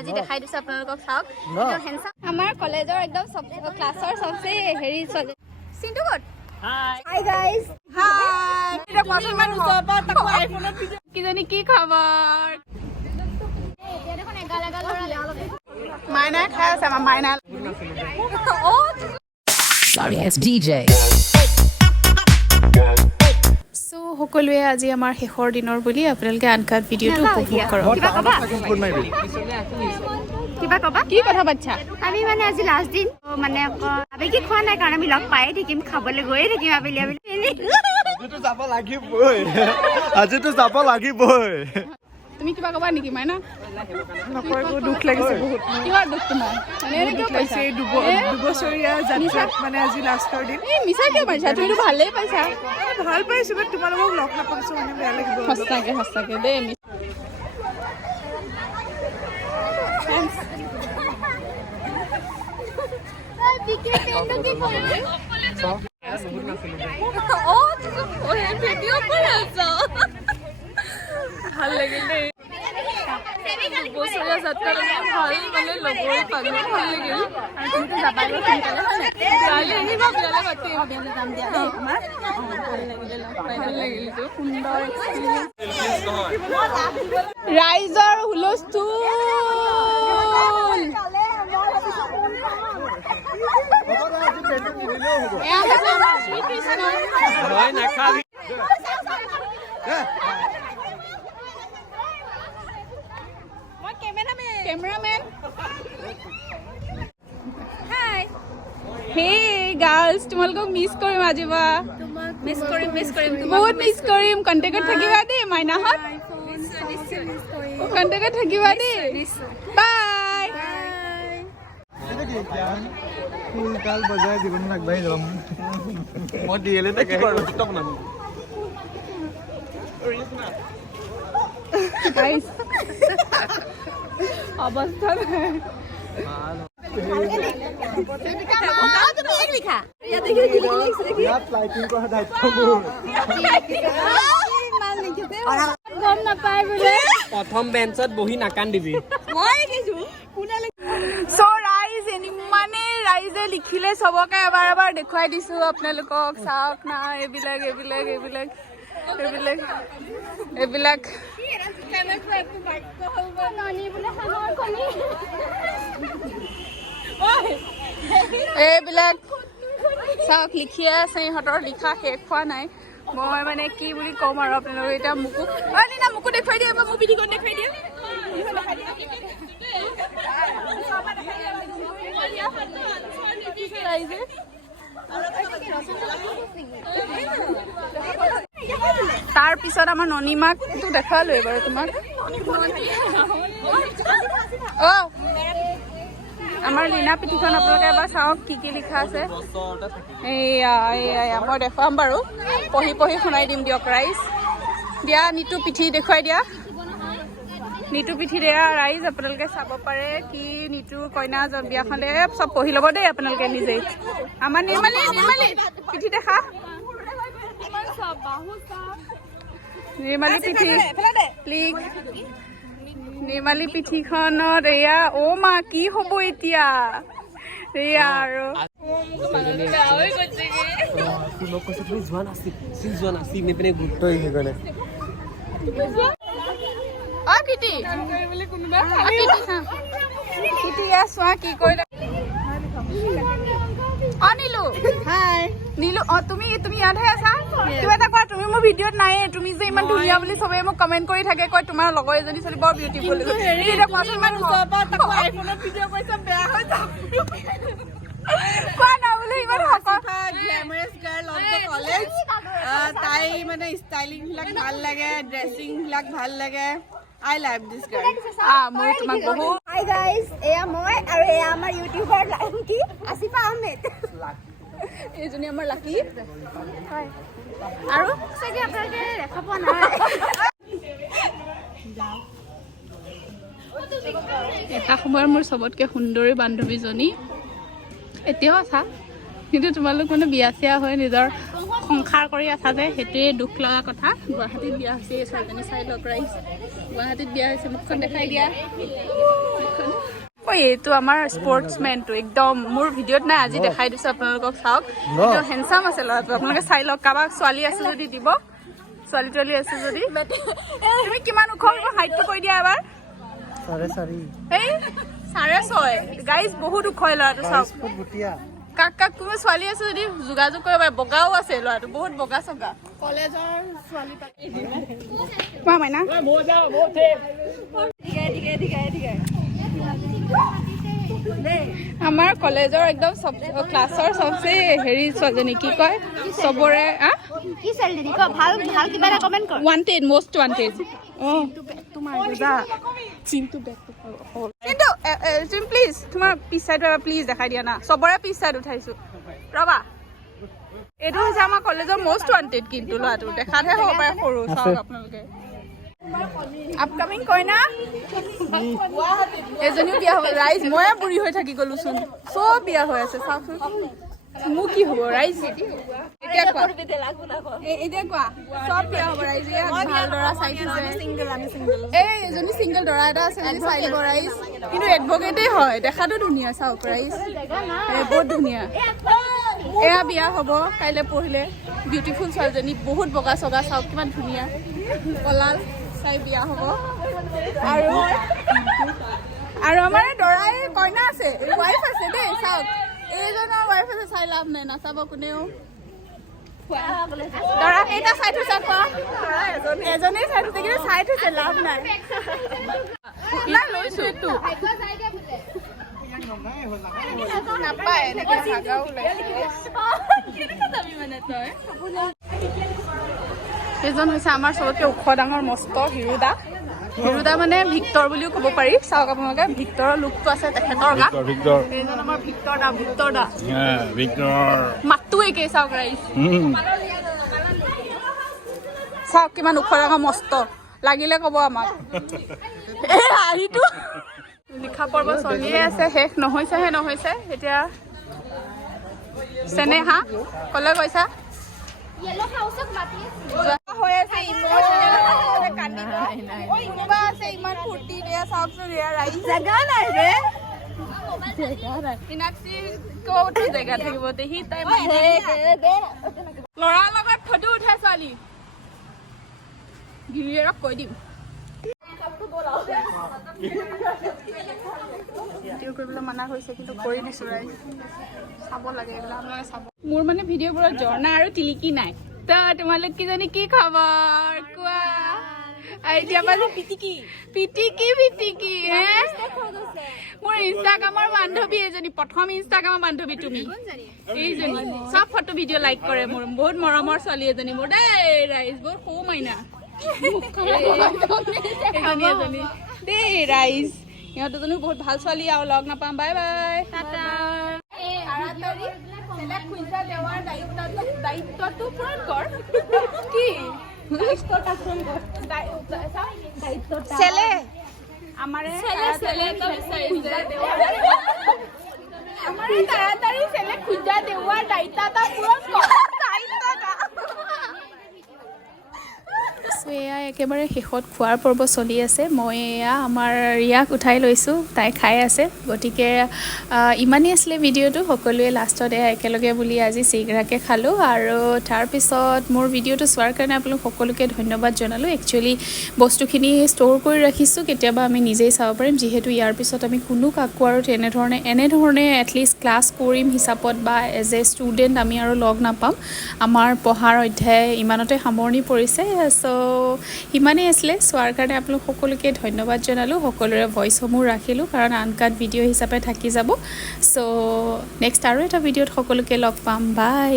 আজি দেখাই দিছো আপোনালোকক চাওক হেণ্ডসাম আমাৰ কলেজৰ একদম ক্লাছৰ সবচে হেৰি ছোৱালী চিন্তু ক'ত হাই গাইজ হাই এটা পছমান উছপা তাকো আইফোনত কিজানি কি খবৰ এতিয়া দেখোন এগাল এগাল লৰা মাইনা খাই আছে আমাৰ মাইনা ও Sorry, it's DJ. সো সকলোৱে আজি আমাৰ শেষৰ দিনৰ বুলি আপোনালোকে আনকাট ভিডিঅ'টো উপভোগ কৰক কিবা কবা কি কথা বাচ্চা আমি মানে আজি লাষ্ট দিন মানে আবেগি খোৱা নাই কাৰণ আমি লগ পায়ে থাকিম খাবলৈ গৈয়ে থাকিম আবেলি আবেলি আজিতো যাব লাগিবই তুমি কিবা কবা নেকি মাইনা নকয় দুখ লাগিছে বহুত কিবা দুখ তোমাৰ মানে এনেকৈ পাইছে দুবছৰীয়া যাত্ৰাত মানে আজি লাষ্টৰ দিন এই মিছা কিয় পাইছা তুমিতো ভালেই পাইছা ভাল পাইছো বাট তোমালোকক লগ নাপাইছো মানে বেয়া লাগিব সঁচাকে দেই ভাল লাগিল দেই বছৰীয়া যাত্ৰা ভাল মানে লগৰে পালো ভাল লাগিল সুন্দৰ ৰাইজৰ হুলস্থুল Cameraman. Hi. Hey girls, তোমালোকক মিস কৰিম আজিবা মিস কৰিম বহুত মিস কৰিম কন্টাক্টত থাকিবা দেই মাইনাহত কন্টাক্টত থাকিবা দেই বাই ফুল কাল বজাই জীৱন আগবাঢ়ি যাম মই ডিএলএ তাকে ষ্টপ নাম গাইস অবস্থা প্ৰথম বেঞ্চত বহি নাকান্দিবি ইমানে ৰাইজে লিখিলে চবকে এবাৰ দেখুৱাই দিছো আপোনালোকক চাওক না এইবিলাক চাওক লিখিয়ে আছে ইহঁতৰ লিখা শেষ হোৱা নাই মই মানে কি বুলি ক'ম আৰু আপোনালোকে এতিয়া মোকো দেখুৱাই দিয়ে মোৰ পিঠিখন দেখুৱাই দিয়ে তাৰ পিছত আমাৰ ননীমাক দেখালো এবাৰ তোমাক আমাৰ লীনা পিঠিখন আপোনালোকে এবাৰ চাওক কি লিখা আছে এয়া মই দেখুৱাম বাৰু পঢ়ি শুনাই দিম দিয়ক ৰাইজ দিয়া নিতু পিঠি দেখুৱাই দিয়া নিতু পিঠি দিয়া ৰাইজ আপোনালোকে চাব পাৰে কি নিতু কইনা বিয়াখনে চব পঢ়ি ল'ব দেই আপোনালোকে নিজেই আমাৰ নিৰ্মালী পিঠি দেখা নিৰ্মালী পিঠি প্লিজ নিৰ্মালী পিঠিখনত এয়া মা কি হ'ব এতিয়া এয়া আৰু চোৱা কি কৰিলা নীলু তুমি ইয়াতহে আছা কিবা এটা কোৱা তুমি মোৰ ভিডিঅ'ত নাই তুমি যে ইমান ধুনীয়া বুলি চবে মোক কমেণ্ট কৰি থাকে কয় তোমাৰ লগৰ এজনী ছোৱালী বৰ বিউটিফুল তাই মানে ষ্টাইলিং বিলাক ভাল লাগে ড্ৰেছিং বিলাক ভাল লাগে I love this girl. মই তোমাক বহুত হাই গাইজ এয়া মই আৰু এয়া আমাৰ ইউটিউবাৰ লাকি আসিফা আহমেদ এইজনী আমাৰ লাকি আৰু চাগে আপোনালোকে দেখা পোৱা নাই এটা সময়ৰ মোৰ চবতকৈ সুন্দৰী বান্ধৱীজনী এতিয়াও আছা কিন্তু তোমালোক মানে বিয়া চিয়া হৈ নিজৰ সংসাৰ কৰি আছা যে সেইটোৱে দুখ লগা কথা গুৱাহাটীত বিয়া হৈছে এই ছোৱালীজনী চাই লওক ৰাইজ গুৱাহাটীত বিয়া হৈছে মুখখন দেখাই দিয়া মুখখন এইটো আমাৰ স্পৰ্টছমেনটো একদম মোৰ ভিডিঅ'ত নাই আজি দেখাই দিছোঁ আপোনালোকক চাওক একদম হেণ্ডচাম আছে ল'ৰাটো আপোনালোকে চাই লওক কাৰোবাক ছোৱালী আছে যদি দিব ছোৱালী তোৱালী আছে যদি তুমি কিমান ওখ হাইটটো কৈ দিয়া এবাৰ 4.5 এই 6.5 গাইজ বহুত ওখ ল'ৰাটো চাওক কাক কাক কোনো ছোৱালী আছে যদি যোগাযোগ কৰিব পাৰে বগাও আছে ল'ৰাটো বহুত বগা চগা কলেজৰ ছোৱালী কোৱা মাইনা আমাৰ কলেজৰ একদম ক্লাছৰ চবচে হেৰি ছোৱালীজনী কি কয় চবৰে কি ছোৱালীজনী ক ভাল ভাল কিবা এটা কমেণ্ট কৰ wanted most wanted Chintu please তোমাৰ পিছ চাইড প্লিজ দেখাই দিয়া না চবৰে পিছ চাইড উঠাইছো ৰবা এইটো হৈছে আমাৰ কলেজৰ মষ্ট ৱান্টেড কিন্তু ল'ৰাটো দেখাতহে হ'ব পাৰে সৰু চাওক আপোনালোকে আপকামিং কইনা এজনীও বিয়া হ'ব ৰাইজ ময়ে বুঢ়ী হৈ থাকি গ'লোচোন চব বিয়া হৈ আছে চাওকচোন মোৰ কি হ'ব ৰাইজ এতিয়া কোৱা এতিয়া কোৱা চব বিয়া হ'ব ৰাইজ ভাল দৰা চাই থৈছে এই এজনী চিংগল দৰা এটা আছে যদি চাই দিব ৰাইজ কিন্তু এডভকেটেই হয় দেখাতো ধুনীয়া চাওক ৰাইজ বহুত ধুনীয়া এয়া বিয়া হ'ব কাইলৈ পঢ়িলে বিউটিফুল ছোৱালীজনী বহুত বগা চগা চাওক কিমান ধুনীয়া কলাল চাই বিয়া হ'ব আৰু আমাৰ দৰাই কইনা আছে ৱাইফ আছে দেই চাওক এইজনৰ ৱাইফ আছে চাই লাভ নাই নাচাব কোনেও দৰা কেইটা চাই থৈছা কোৱা এজনেই চাই থৈছে কিন্তু চাই থৈছে লাভ নাই লৈছো এইটো নাপায় এনেকে ভাগাও এইজন হৈছে আমাৰ চবতকে ওখ ডাঙৰ মস্ত হিৰুদা হিৰুদা মানে ভিক্টৰ বুলিও ক'ব পাৰি চাওক আপোনালোকে ভিক্টৰৰ লুকটো আছে তেখেতৰ গাত এইজন আমাৰ ভিক্টৰ দা মাতটো একেই চাওক ৰাইজ চাওক কিমান ওখ ডাঙৰ মস্ত লাগিলে ক'ব আমাক এই আহিটো লিখা পৰ্ব চলিয়ে আছে শেষ নহৈছে এতিয়া চেনেহা ক'লৈ গৈছা হৈ আছে কান্দিব কোনোবা আছে ইমান ফূৰ্তি দিয়া চাওকচোন ৰাইজ জেগা নাই ৰে ইনাক্ষী ক'তো জেগা থাকিব দেখি তাই ল'ৰাৰ লগত ফটো উঠে ছোৱালী গিৰিয়েৰক কৈ দিম ভিডিঅ' কৰিবলৈ মানা কৰিছে কিন্তু কৰি দিছোঁ ৰাইজ চাব লাগে এইবিলাক আপোনালোকে চাব মোৰ মানে ভিডিঅ'বোৰত ঝৰ্ণা আৰু টিলিকি নাই তো তোমালোক কিজনী কি খবৰ কোৱা এতিয়া পালে পিটিকি হে মোৰ ইনষ্টাগ্ৰামৰ বান্ধৱী এজনী প্ৰথম ইনষ্টাগ্ৰামৰ বান্ধৱী তুমি এইজনী চব ফটো ভিডিঅ' লাইক কৰে মোৰ বহুত মৰমৰ ছোৱালী এজনী মোৰ দেই ৰাইজ বহুত সৰু মাইনা দেই ৰাইজ সিহঁত দুজনী বহুত ভাল ছোৱালী আৰু লগ নাপাম বাই বাই দায়িত্বটো পূৰণ কৰ কি আমাৰে তাড়াতাড়ি চেলে খুঁজা দেওয়াৰ দায়িত্ব পূৰণ কৰ এয়া একেবাৰে শেষত খোৱাৰ পৰ্ব চলি আছে মই এয়া আমাৰ ৰিয়াক উঠাই লৈছোঁ তাই খাই আছে গতিকে ইমানেই আছিলে ভিডিঅ'টো সকলোৱে লাষ্টত এয়া একেলগে বুলি আজি চিগৰাকে খালোঁ আৰু তাৰপিছত মোৰ ভিডিঅ'টো চোৱাৰ কাৰণে আপোনালোক সকলোকে ধন্যবাদ জনালোঁ একচুৱেলি বস্তুখিনি ষ্ট'ৰ কৰি ৰাখিছোঁ কেতিয়াবা আমি নিজেই চাব পাৰিম যিহেতু ইয়াৰ পিছত আমি কোনো কাকো আৰু এনেধৰণে এটলিষ্ট ক্লাছ কৰিম হিচাপত বা এজ এ ষ্টুডেণ্ট আমি আৰু লগ নাপাম আমাৰ পঢ়াৰ অধ্যায় ইমানতে সামৰণি পৰিছে ইমানেই আছিলে চোৱাৰ কাৰণে আপোনালোক সকলোকে ধন্যবাদ জনালোঁ সকলোৰে ভইচসমূহ ৰাখিলোঁ কাৰণ আনকাট ভিডিঅ' হিচাপে থাকি যাব চ' নেক্সট আৰু এটা ভিডিঅ'ত সকলোকে লগ পাম বাই